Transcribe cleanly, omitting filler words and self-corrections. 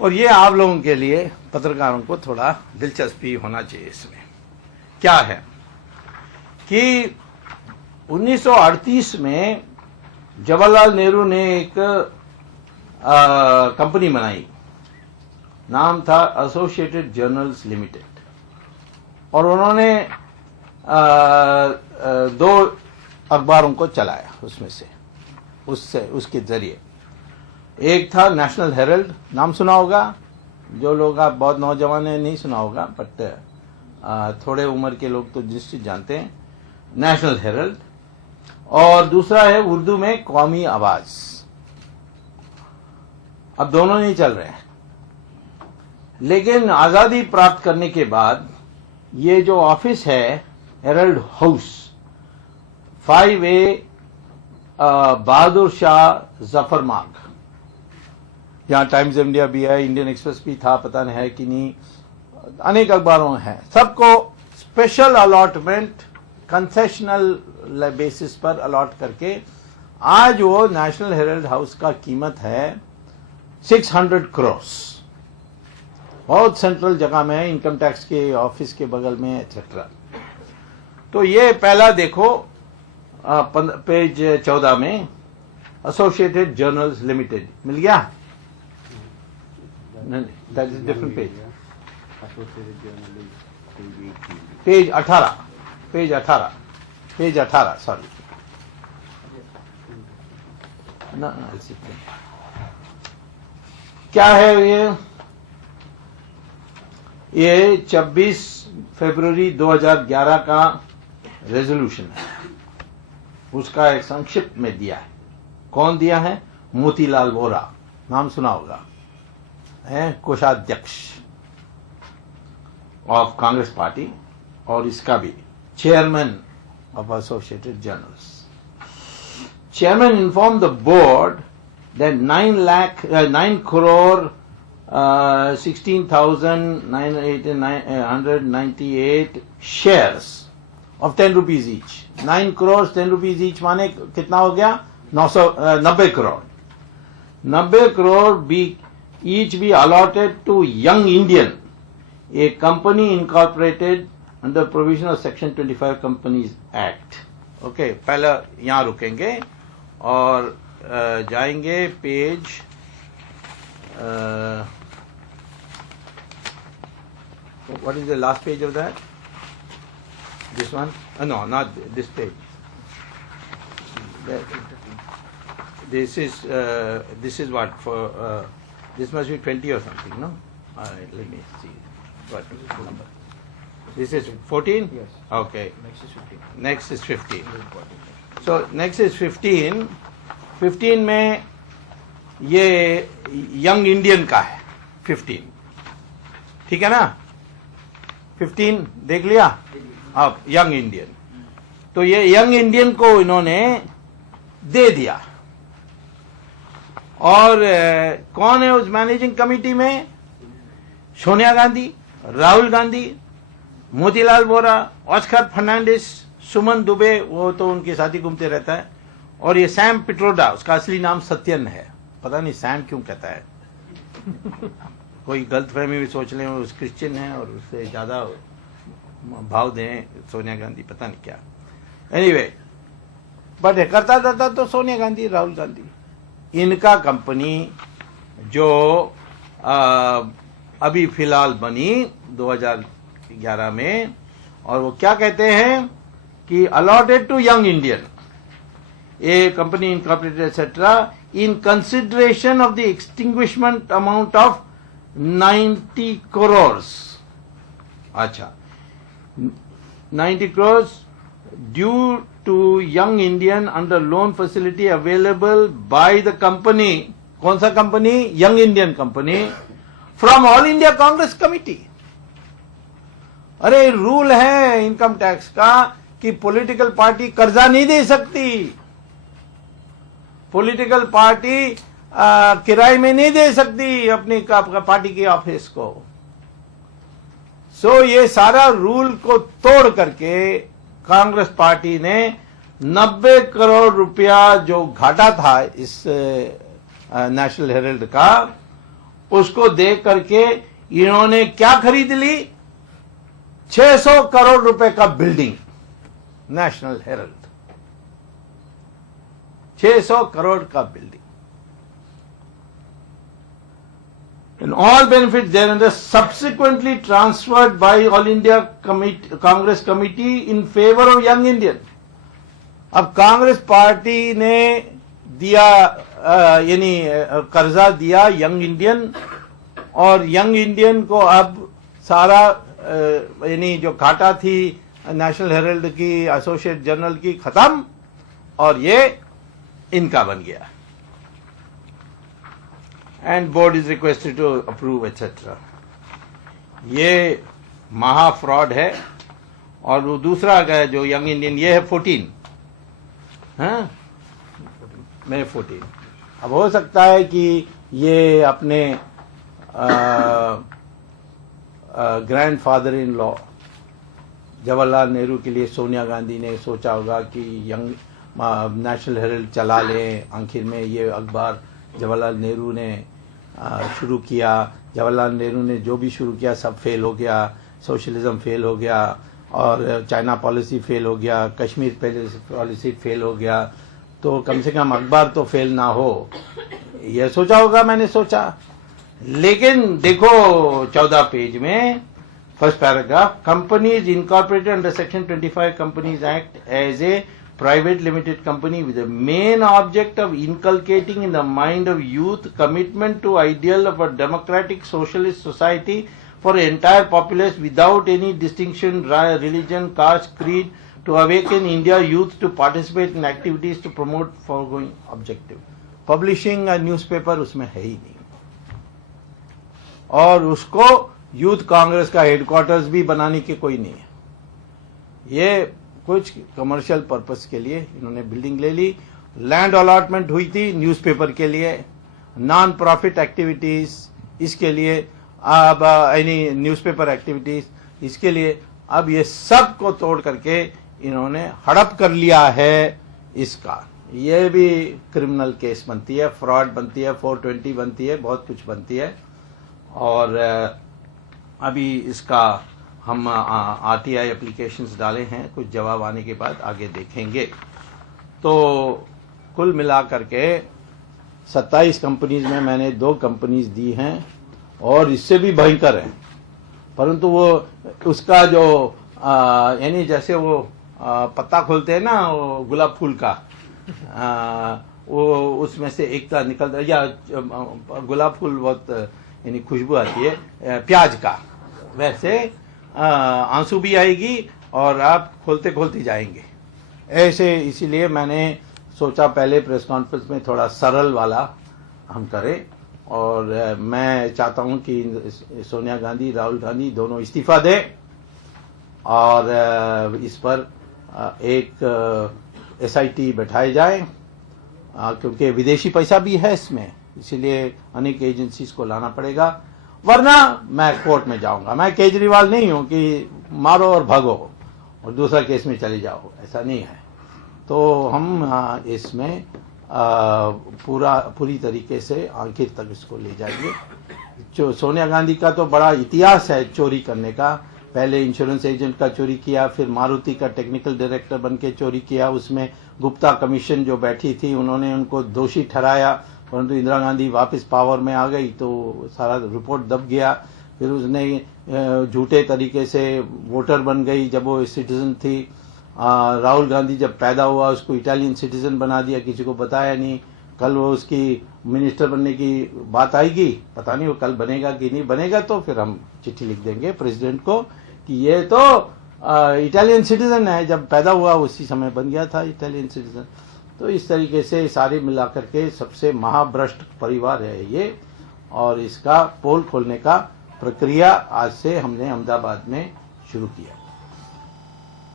और ये आप लोगों के लिए पत्रकारों को थोड़ा दिलचस्पी होना चाहिए इसमें। क्या है कि 1938 में जवाहरलाल नेहरू ने एक कंपनी बनाई, नाम था एसोसिएटेड जर्नल्स लिमिटेड, और उन्होंने दो अखबारों को चलाया उसमें से, उसके जरिए। एक था नेशनल हेरल्ड, नाम सुना होगा, जो लोग आप बहुत नौजवान हैं नहीं सुना होगा, बट थोड़े उम्र के लोग तो निश्चित जानते हैं, नेशनल हेरल्ड। और दूसरा है उर्दू में कौमी आवाज। अब दोनों नहीं चल रहे हैं, लेकिन आजादी प्राप्त करने के बाद ये जो ऑफिस है Herald house, 5A Bahadur Shah Zafar मार्ग, यहाँ टाइम्स ऑफ इंडिया भी है, इंडियन एक्सप्रेस भी था, पता नहीं है कि नहीं, अनेक अखबारों हैं, सबको स्पेशल अलॉटमेंट कंसेशनल बेसिस पर अलॉट करके आज वो नेशनल हेरल्ड हाउस का कीमत है 600 करोड़। बहुत सेंट्रल जगह में है, इनकम टैक्स के ऑफिस के बगल में एक्सेट्रा। तो ये पहला देखो पेज 14 में एसोसिएटेड जर्नल्स लिमिटेड मिल गया। That is different page, page 18 sorry ना, क्या है ये 26 फरवरी 2011 का रेजोल्यूशन है, उसका एक संक्षिप्त में दिया है। कौन दिया है? मोतीलाल वोरा, नाम सुना होगा, है कोषाध्यक्ष ऑफ कांग्रेस पार्टी, और इसका भी chairman of associated journals. Chairman inform the board that 9 crore 16,998 shares of 10 rupees each. 9 crores 10 rupees each माने कितना हो गया? 90 crore. 90 crore each be allotted to Young Indian, a company incorporated under provision of Section 25 Companies Act. Okay, पहले यहाँ रुकेंगे और जाएंगे page what is the last page of that? This one? No, not this page. This is what for? This must be 20 or something, no? All right, let me see. What number? This is 14? Yes. Okay. Next is 15. Next is 15. Very important. So next is 15. 15 में ये young Indian का है 15, ठीक है ना? 15 देख लिया आप, यंग इंडियन। तो ये यंग इंडियन को इन्होंने दे दिया, और कौन है उस मैनेजिंग कमेटी में? सोनिया गांधी, राहुल गांधी, मोतीलाल वोरा, ऑस्कर फर्नांडिस, सुमन दुबे, वो तो उनके साथ ही घूमते रहता है, और ये सैम पिट्रोडा, उसका असली नाम सत्यन है, पता नहीं सैम क्यों कहता है, कोई गलतफहमी भी सोच लें उस क्रिश्चियन है और उससे ज्यादा भाव दें सोनिया गांधी, पता नहीं क्या। एनीवे, बट करता रहता तो सोनिया गांधी, राहुल गांधी। इनका कंपनी जो अभी फिलहाल बनी 2011 में, और वो क्या कहते हैं कि allotted to young Indian, a company incorporated etc. in consideration of the extinguishment amount of 90 crores. अच्छा, 90 crores due to Young Indian under loan facility available by the company. कौन सा company? Young Indian company from All India Congress Committee. अरे rule है income tax का कि political party कर्जा नहीं दे सकती, पॉलिटिकल पार्टी किराए में नहीं दे सकती अपनी पार्टी के ऑफिस को। सो ये सारा रूल को तोड़ करके कांग्रेस पार्टी ने 90 करोड़ रुपया जो घाटा था इस नेशनल हेरल्ड का, उसको देख करके इन्होंने क्या खरीद ली, 600 करोड़ रुपए का बिल्डिंग, नेशनल हेरल्ड, 600 करोड़ का building. And all benefits thereafter subsequently transferred by All India Congress Committee in favor of Young Indian। अब कांग्रेस पार्टी ने दिया यानी कर्जा दिया यंग इंडियन, और यंग इंडियन को अब सारा यानी जो घाटा थी नेशनल हेरल्ड की, एसोसिएट जर्नल की, खत्म, और ये इनका बन गया। And board is requested to approve etcetera. ये महा फ्रॉड है। और वो दूसरा जो यंग इंडियन, ये है 14 में 14। अब हो सकता है कि ये अपने grandfather in law Jawaharlal Nehru के लिए सोनिया गांधी ने सोचा होगा कि यंग नेशनल हेरल्ड चला लें। आखिर में ये अखबार जवाहरलाल नेहरू ने शुरू किया। जवाहरलाल नेहरू ने जो भी शुरू किया सब फेल हो गया। सोशलिज्म फेल हो गया, और चाइना पॉलिसी फेल हो गया, कश्मीर पॉलिसी फेल हो गया, तो कम से कम अखबार तो फेल ना हो, यह सोचा होगा, मैंने सोचा। लेकिन देखो 14 पेज में first paragraph, companies incorporated under section 25 companies act as a private limited company with the main object of inculcating in the mind of youth commitment to ideal of a democratic socialist society for the entire populace without any distinction, religion, caste, creed, to awaken India youth to participate in activities to promote foregoing objective। Publishing a newspaper उसमें है ही नहीं, और उसको youth Congress का headquarters भी बनाने के कोई नहीं है। ये कुछ कमर्शियल पर्पस के लिए इन्होंने बिल्डिंग ले ली। लैंड अलॉटमेंट हुई थी न्यूज़पेपर के लिए, नॉन प्रॉफिट एक्टिविटीज इसके लिए, अब यानी न्यूज़पेपर एक्टिविटीज इसके लिए, अब ये सब को तोड़ करके इन्होंने हड़प कर लिया है इसका। ये भी क्रिमिनल केस बनती है, फ्रॉड बनती है, 420 बनती है, बहुत कुछ बनती है। और अभी इसका हम आरटीआई एप्लीकेशंस डाले हैं, कुछ जवाब आने के बाद आगे देखेंगे। तो कुल मिलाकर के 27 कंपनीज में मैंने 2 कंपनीज दी हैं, और इससे भी भयंकर है। परंतु वो उसका जो यानी जैसे वो पत्ता खोलते हैं ना वो गुलाब फूल का, वो उसमें से एक तरह निकलता है, या गुलाब फूल बहुत यानी खुशबू आती है प्याज का, वैसे आंसू भी आएगी और आप खोलते खोलते जाएंगे ऐसे। इसीलिए मैंने सोचा पहले प्रेस कॉन्फ्रेंस में थोड़ा सरल वाला हम करें, और मैं चाहता हूं कि सोनिया गांधी, राहुल गांधी दोनों इस्तीफा दें, और इस पर एक एसआईटी बैठाए जाए, क्योंकि विदेशी पैसा भी है इसमें, इसीलिए अनेक एजेंसीज को लाना पड़ेगा, वरना मैं कोर्ट में जाऊंगा। मैं केजरीवाल नहीं हूं कि मारो और भागो और दूसरा केस में चले जाओ, ऐसा नहीं है। तो हम इसमें पूरी तरीके से आखिर तक इसको ले जाएंगे। जो सोनिया गांधी का तो बड़ा इतिहास है चोरी करने का। पहले इंश्योरेंस एजेंट का चोरी किया, फिर मारुति का टेक्निकल डायरेक्टर बन के चोरी किया। उसमें गुप्ता कमीशन जो बैठी थी उन्होंने उनको दोषी ठहराया, परंतु इंदिरा गांधी वापस पावर में आ गई तो सारा रिपोर्ट दब गया। फिर उसने झूठे तरीके से वोटर बन गई जब वो सिटीजन थी। राहुल गांधी जब पैदा हुआ उसको इटालियन सिटीजन बना दिया, किसी को बताया नहीं। कल वो उसकी मिनिस्टर बनने की बात आएगी, पता नहीं वो कल बनेगा कि नहीं बनेगा, तो फिर हम चिट्ठी लिख देंगे प्रेसिडेंट को कि ये तो इटालियन सिटीजन है, जब पैदा हुआ उसी समय बन गया था इटालियन सिटीजन। तो इस तरीके से सारे मिलाकर के सबसे महाभ्रष्ट परिवार है ये, और इसका पोल खोलने का प्रक्रिया आज से हमने अहमदाबाद में शुरू किया।